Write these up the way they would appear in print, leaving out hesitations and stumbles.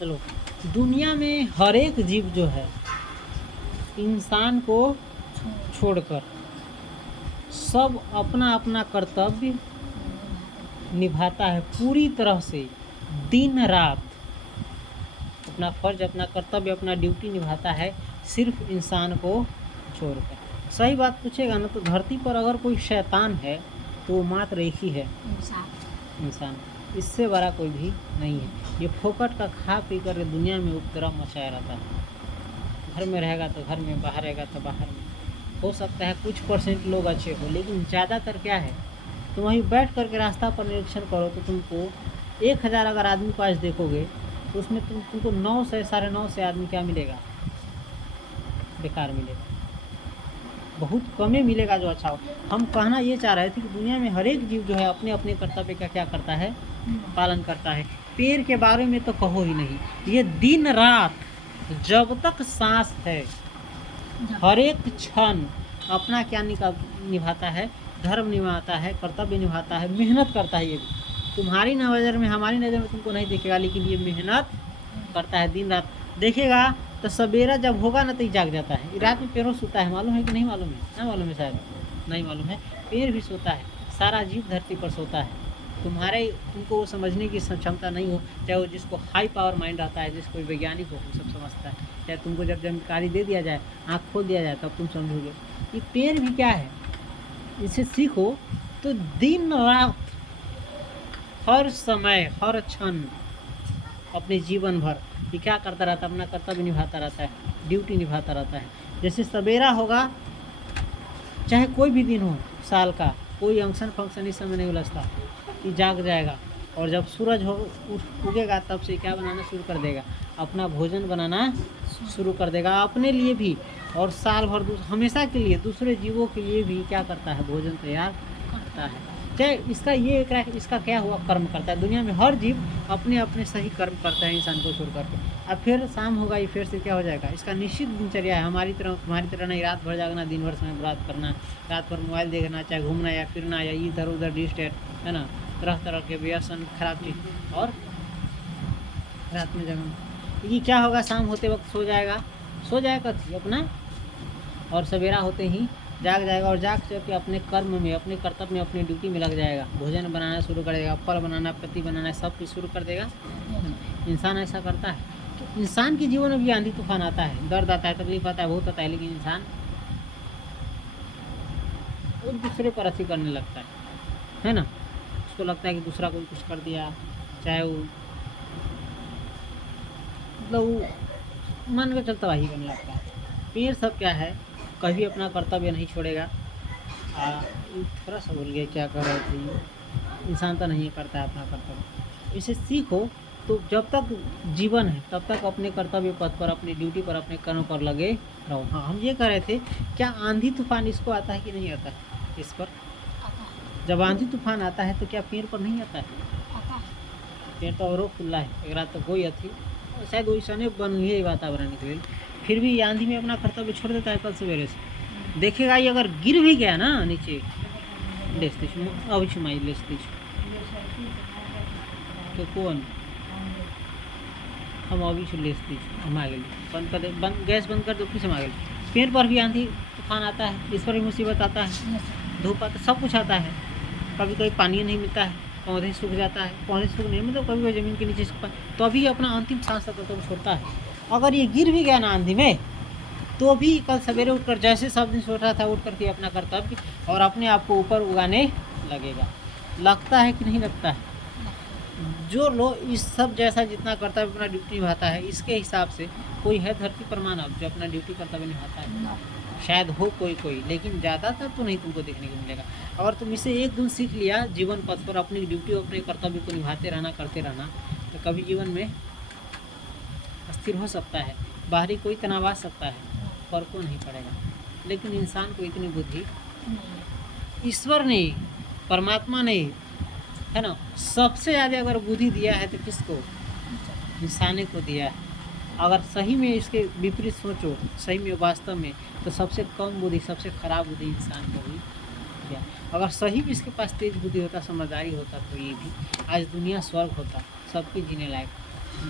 चलो, दुनिया में हर एक जीव जो है इंसान को छोड़कर सब अपना अपना कर्तव्य निभाता है पूरी तरह से, दिन रात अपना फर्ज, अपना कर्तव्य, अपना ड्यूटी निभाता है, सिर्फ इंसान को छोड़कर। सही बात पूछेगा ना तो धरती पर अगर कोई शैतान है तो वो मात्र एक ही है, इंसान। इससे बड़ा कोई भी नहीं है। ये फोकट का खा पी कर दुनिया में उपद्रव मचाया रहता है। घर में रहेगा तो घर में, बाहर रहेगा तो बाहर में। हो सकता है कुछ परसेंट लोग अच्छे हो, लेकिन ज़्यादातर क्या है, तुम वहीं बैठ करके रास्ता पर निरीक्षण करो तो तुमको 1000 अगर आदमी को आज देखोगे तो उसमें तुमको 9 से 9.5 से आदमी क्या मिलेगा, बेकार मिलेगा। बहुत कम ही मिलेगा जो अच्छा हो। हम कहना ये चाह रहे थे कि दुनिया में हर एक जीव जो है अपने अपने कर्तव्य का क्या करता है, पालन करता है। पेड़ के बारे में तो कहो ही नहीं, ये दिन रात जब तक सांस है हर एक क्षण अपना क्या निभाता है, धर्म निभाता है, कर्तव्य निभाता है, मेहनत करता है। ये भी तुम्हारी नज़र में, हमारी नज़र में तुमको नहीं दिखेगा, लेकिन ये मेहनत करता है दिन रात। देखेगा तो सवेरा जब होगा ना तो ही जाग जाता है। रात में पेड़ों सोता है, मालूम है कि नहीं मालूम है? ना मालूम है, शायद नहीं मालूम है। पेड़ भी सोता है, सारा जीव धरती पर सोता है। तुमको वो समझने की क्षमता नहीं हो, चाहे वो जिसको हाई पावर माइंड रहता है, जिसको वैज्ञानिक हो, वो सब समझता है। चाहे तुमको जब जानकारी दे दिया जाए, आँख खोल दिया जाए, तब तुम समझोगे। ये पेड़ भी क्या है, इसे सीखो तो दिन रात हर समय हर क्षण अपने जीवन भर ये क्या करता रहता है, अपना कर्तव्य निभाता रहता है, ड्यूटी निभाता रहता है। जैसे सवेरा होगा, चाहे कोई भी दिन हो साल का, कोई फंक्शन इस समय नहीं उलझता, कि जाग जाएगा। और जब सूरज उगेगा तब से क्या बनाना शुरू कर देगा, अपना भोजन बनाना शुरू कर देगा, अपने लिए भी और साल भर हमेशा के लिए दूसरे जीवों के लिए भी क्या करता है, भोजन तैयार करता है। चाहे इसका क्या हुआ, कर्म करता है। दुनिया में हर जीव अपने अपने सही कर्म करता है इंसान को छोड़ करके। अब फिर शाम होगा, ये फिर से क्या हो जाएगा, इसका निश्चित दिनचर्या है। तुम्हारी तरह नहीं रात भर जागना, दिन भर समय बर्बाद करना, रात भर मोबाइल देखना, चाहे घूमना या फिरना या इधर उधर डिस्ट्रैक्ट, है ना, तरह तरह के व्यसन, खराब चीज़, और रात में जगना। ये क्या होगा, शाम होते वक्त सो जाएगा अपना, और सवेरा होते ही जाग जाएगा, और जाग के अपने कर्म में, अपने कर्तव्य में, अपनी ड्यूटी में लग जाएगा। भोजन बनाना शुरू कर देगा, फल बनाना, पत्ती बनाना, सब कुछ शुरू कर देगा। इंसान ऐसा करता है। तो इंसान के जीवन में भी आंधी तूफान आता है, दर्द आता है, तकलीफ आता है, बहुत आता है, लेकिन इंसान वो दूसरे पर अच्छी करने लगता है ना। उसको लगता है कि दूसरा कोई कुछ कर दिया, चाहे वो मतलब मन के चलता वही करने लगता है। पेड़ सब क्या है, कभी अपना कर्तव्य नहीं छोड़ेगा। थोड़ा सा भूल गया क्या कर रहे थे ये। इंसान तो नहीं करता है अपना कर्तव्य, इसे सीखो तो जब तक जीवन है तब तक अपने कर्तव्य पथ पर, अपनी ड्यूटी पर, अपने कर्म पर लगे रहो। हाँ, हम ये कह रहे थे, क्या आंधी तूफान इसको आता है कि नहीं आता है? इस पर जब आंधी तूफान आता है तो क्या पेड़ पर नहीं आता है? पेड़ तो और खुला है, एक रात तो कोई अथी शायद वैसा नहीं बन गई वातावरण के लिए, फिर भी आंधी में अपना कर्तव्य छोड़ देता है। कल सवेरे से देखेगा, ये अगर गिर भी गया ना नीचे, अभी छुमाई लेस्ती तो कौन हम अभी लेस्ती हम आ गए, बंद कर दे, गैस बंद कर दो, फिर से आ गए। पेड़ पर भी आंधी तूफान आता है, इस पर भी मुसीबत आता है, धूप आता, सब कुछ आता है। कभी कभी पानी नहीं मिलता है, पौधे सूख जाता है, पौधे सूख नहीं मतलब कभी कभी ज़मीन के नीचे सूख, तो अभी अपना अंतिम सांस तक तो छोड़ता है। अगर ये गिर भी गया ना आंधी में, तो भी कल सवेरे उठकर जैसे सब दिन सोच रहा था, उठ करके अपना कर्तव्य और अपने आप को ऊपर उगाने लगेगा। लगता है कि नहीं लगता है? जो लोग इस सब जैसा जितना कर्तव्य अपना ड्यूटी निभाता है, इसके हिसाब से कोई है धरती पर मानव जो अपना ड्यूटी कर्तव्य निभाता है? शायद हो कोई, लेकिन ज़्यादातर तो नहीं तुमको देखने को मिलेगा। अगर तुम इसे एक दिन सीख लिया, जीवन पथ पर अपनी ड्यूटी और अपने कर्तव्य को निभाते रहना, करते रहना, तो कभी जीवन में स्थिर हो सकता है। बाहरी कोई तनाव आ सकता है, पर को नहीं पड़ेगा। लेकिन इंसान को इतनी बुद्धि ईश्वर ने, परमात्मा ने, है ना, सबसे ज़्यादा अगर बुद्धि दिया है तो किसको? इंसाने को दिया है। अगर सही में इसके विपरीत सोचो, सही में वास्तव में, तो सबसे कम बुद्धि, सबसे खराब बुद्धि इंसान को ही दिया। अगर सही में इसके पास तेज बुद्धि होता, समझदारी होता, तो ये भी आज दुनिया स्वर्ग होता, सबकी जीने लायक।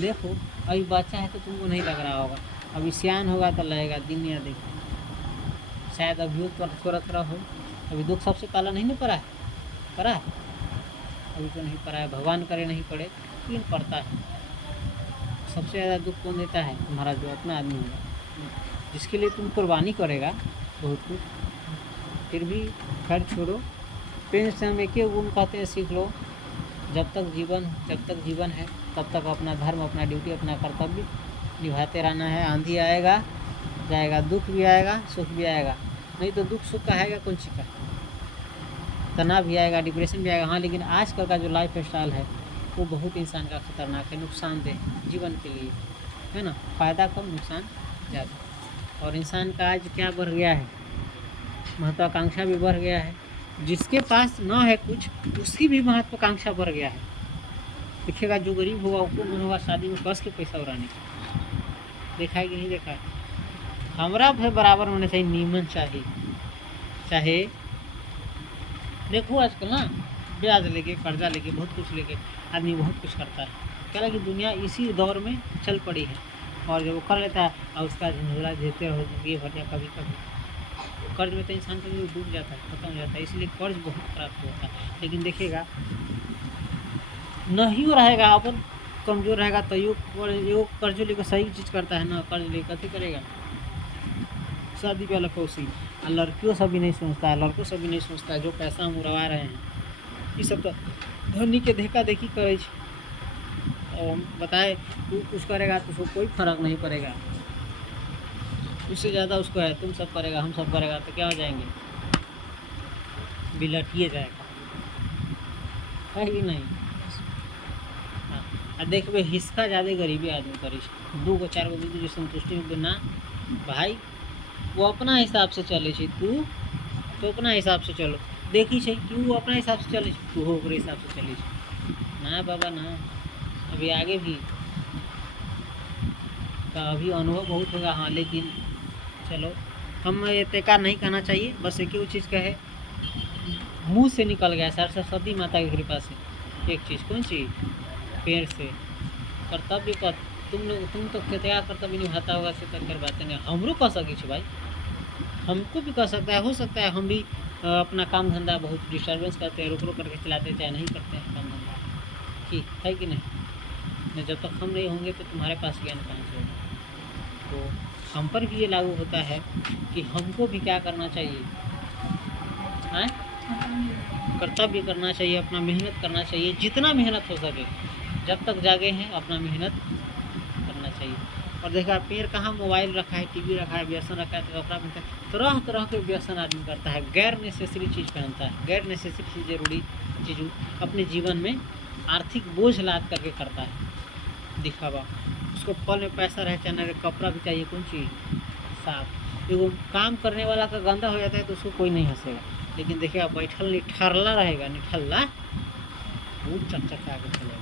देखो अभी बच्चा है तो तुमको नहीं लग रहा होगा, अभी सियान होगा तो लगेगा दिन या देखो। शायद अभी तो थोड़ा थोड़ा हो, अभी दुख सबसे पहला नहीं ना पड़ा है, पड़ा है अभी तो नहीं पड़ा है, भगवान करे नहीं पड़े, लेकिन पड़ता है। सबसे ज़्यादा दुख कौन देता है? तुम्हारा जो अपना आदमी होगा, जिसके लिए तुम कुर्बानी करेगा बहुत कुछ, फिर भी खैर छोड़ो। पेरेंट्स से हम एक ही गुण कहते हैं, सीख लो, जब तक जीवन है तब तक अपना धर्म, अपना ड्यूटी, अपना कर्तव्य निभाते रहना है। आंधी आएगा जाएगा, दुख भी आएगा सुख भी आएगा, नहीं तो दुख सुख का आएगा कौन सी का, तनाव भी आएगा, डिप्रेशन भी आएगा। हाँ, लेकिन आजकल का जो लाइफ स्टाइल है वो बहुत इंसान का खतरनाक है, नुकसानदेह जीवन के लिए, है ना। फ़ायदा कम, नुकसान ज़्यादा। और इंसान का आज क्या बढ़ गया है, महत्वाकांक्षा भी बढ़ गया है। जिसके पास ना है कुछ, उसकी भी महत्वाकांक्षा बढ़ गया है। देखिएगा जो गरीब होगा उसको मन होगा शादी में कस के पैसा उड़ाने का, देखा है कि नहीं देखा है। हमारा भाई बराबर होना चाहिए, नीमन चाहिए। चाहे देखो आजकल ना ब्याज लेके, कर्जा लेके, बहुत कुछ लेके आदमी बहुत कुछ करता है। क्या कि दुनिया इसी दौर में चल पड़ी है, और जब वो कर लेता है और उसका झंझोला देते रहो जिंदगी भर, या कभी कभी कर्ज में तो इंसान कभी डूब जाता है, खत्म हो जाता है। इसलिए कर्ज बहुत खराब होता है। लेकिन देखिएगा नहीं रहेगा, अपन कमज़ोर रहेगा तो योग कर्ज लेकर सही चीज़ करता है ना, कर्ज लेकर कथी करेगा, शादी वाला कोसी। और लड़कियों सब भी नहीं सोचता है, लड़कों सब भी नहीं सोचता है, जो पैसा हम उड़वा रहे हैं ये सब तो धनी के देखा देखी करे। और हम बताए तू कुछ करेगा तो उसको कोई फर्क नहीं पड़ेगा, उससे ज़्यादा उसको है, तुम सब करेगा हम सब करेगा तो क्या हो जाएंगे, बिलटिए जाएगा, है कि नहीं। हाँ, देखबे हिस्सा ज़्यादा गरीबी आदमी करे, 2 गो 4 गो दीदी संतुष्टि में ना भाई, वो अपना हिसाब से चले, तू तो अपना हिसाब से चलो, देखी छै कि वो अपना हिसाब से चले, तू हो ओकरे हिसाब से चले ना बाबा ना। अभी आगे भी तो अभी अनुभव बहुत होगा। हाँ, लेकिन चलो हम ये तयका नहीं कहना चाहिए, बस एक ही चीज़ कहे, मुंह से निकल गया सरस्वती माता की कृपा से एक चीज़, कौन सी, पेड़ से कर्तव्य का तुम तो क्या कर्तव्य निभाता होगा से कर बातें नहीं, हमरो कह सके छे भाई, हमको भी कह सकता है, हो सकता है हम भी अपना काम धंधा बहुत डिस्टर्बेंस करते हैं, रोक रोक करके चलाते हैं, चाहे नहीं करते हैं काम धंधा, ठीक है कि नहीं। जब तक हम नहीं होंगे तो तुम्हारे पास ज्ञान कहाँ से होगा। तो हम पर भी ये लागू होता है कि हमको भी क्या करना चाहिए, है कर्तव्य करना चाहिए, अपना मेहनत करना चाहिए, जितना मेहनत हो सके, जब तक जागे हैं अपना मेहनत करना चाहिए। और देखा पेड़ कहाँ मोबाइल रखा है, टीवी रखा है, व्यसन रखा है, तो कपड़ा पहनता है, तरह तरह के व्यसन आदमी करता है, गैर नेसेसरी चीज़ पहनता है, गैर नेसेसरी चीज़, जरूरी चीज़ अपने जीवन में आर्थिक बोझ लाद करके करता है, दिखावा। उसको पल में पैसा रहे चाहे ना, कपड़ा भी चाहिए, कौन चीज़ साफ। एगो काम करने वाला का गंदा हो जाता है तो उसको कोई नहीं हंसेगा, लेकिन देखिएगा बैठल निठल्ला रहेगा, निठल्ला वो चक आगे चलेगा।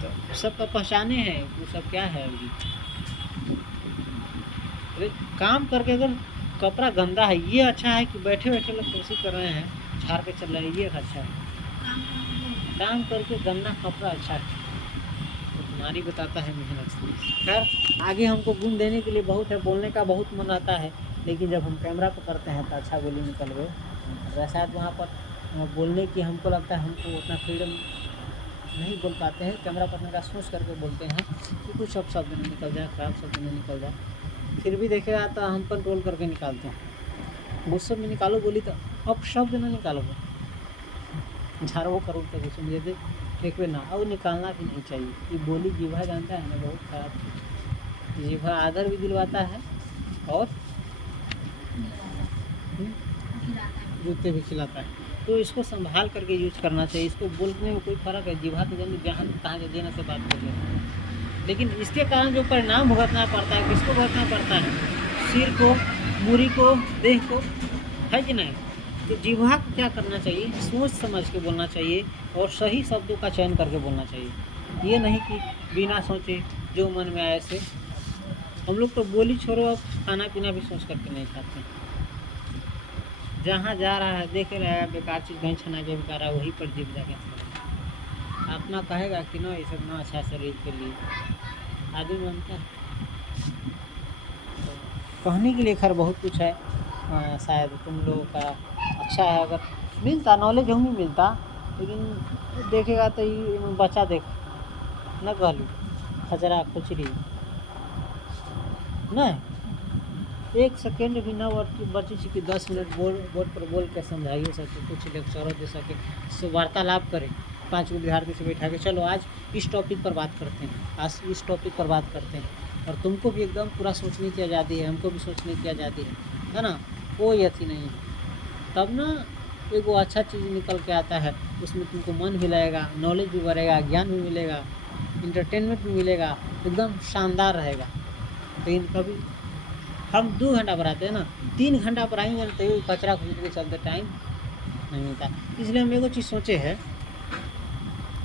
तो सबका पहचाने हैं वो सब क्या है। अभी अरे काम करके अगर कपड़ा गंदा है, ये अच्छा है कि बैठे बैठे लोग कोशिश कर रहे हैं झाड़ के चल रहे हैं, ये अच्छा है। काम करके गंदा कपड़ा अच्छा है, तो तुम्हारी बताता है मेहनत। खैर आगे हमको गुण देने के लिए बहुत है, बोलने का बहुत मन आता है, लेकिन जब हम कैमरा पर करते हैं तो अच्छा बोली निकल गए। वैसा वहाँ पर बोलने की हमको लगता है हमको उतना फ्रीडम नहीं बोल पाते हैं, कैमरा पर्सन का सोच करके बोलते हैं कि कुछ अब शब्द नहीं निकल जाए, खराब शब्द नहीं निकल जाए, फिर भी देखेगा तो हम कंट्रोल करके निकालते हैं। गुस्से में निकालो बोली तो अब शब्द ना निकालो, झाड़ो करो तो गुस्से में दे देखिए ना, अब निकालना भी नहीं चाहिए। ये बोली जीभा जानता है ना, बहुत खराब। जीभा आदर भी दिलवाता है और जूते भी खिलाता है, तो इसको संभाल करके यूज करना चाहिए। इसको बोलने में कोई फ़र्क है, जीभा तो जल्दी जहाँ कहाँ के देना से बात कर लेते हैं, लेकिन इसके कारण जो परिणाम भुगतना पड़ता है, किसको भुगतना पड़ता है, सिर को, मूरी को, देह को, है कि नहीं। तो जीभा को क्या करना चाहिए, सोच समझ के बोलना चाहिए और सही शब्दों का चयन करके बोलना चाहिए। ये नहीं कि बिना सोचे जो मन में आए से। हम लोग तो बोली छोड़ो, अब खाना पीना भी सोच करके नहीं खाते। जहाँ जा रहा है देख रहा है बेकार चीज़ कहीं छना के बेकार है, वहीं पर जीभ जाके अपना कहेगा कि ना ये सब ना अच्छा शरीर के लिए, आदमी मानता है। तो कहने के लिए खैर बहुत कुछ है, शायद तुम लोगों का अच्छा है, अगर मिलता नॉलेज हमें मिलता, लेकिन देखेगा तो ये बच्चा देख न कहलू खजरा खुचरी न, एक सेकेंड भी न बची कि 10 मिनट बोर्ड पर बोल के समझाइए सके, कुछ लेक्चर दे सके, इससे वार्तालाप करें 5 विद्यार्थी से बैठा के, चलो आज इस टॉपिक पर बात करते हैं, आज इस टॉपिक पर बात करते हैं, और तुमको भी एकदम पूरा सोचने की आज़ादी है, हमको भी सोचने की आज़ादी है ना, कोई अथी नहीं है। तब ना एक वो अच्छा चीज़ निकल के आता है, उसमें तुमको मन भी लगेगा, नॉलेज भी बढ़ेगा, ज्ञान भी मिलेगा, इंटरटेनमेंट भी मिलेगा, एकदम शानदार रहेगा। लेकिन कभी हम 2 घंटा पढ़ाते हैं ना, 3 घंटा पढ़ाएंगे तो कचरा खुद के चलते टाइम नहीं मिलता। इसलिए हम एगो चीज़ सोचे है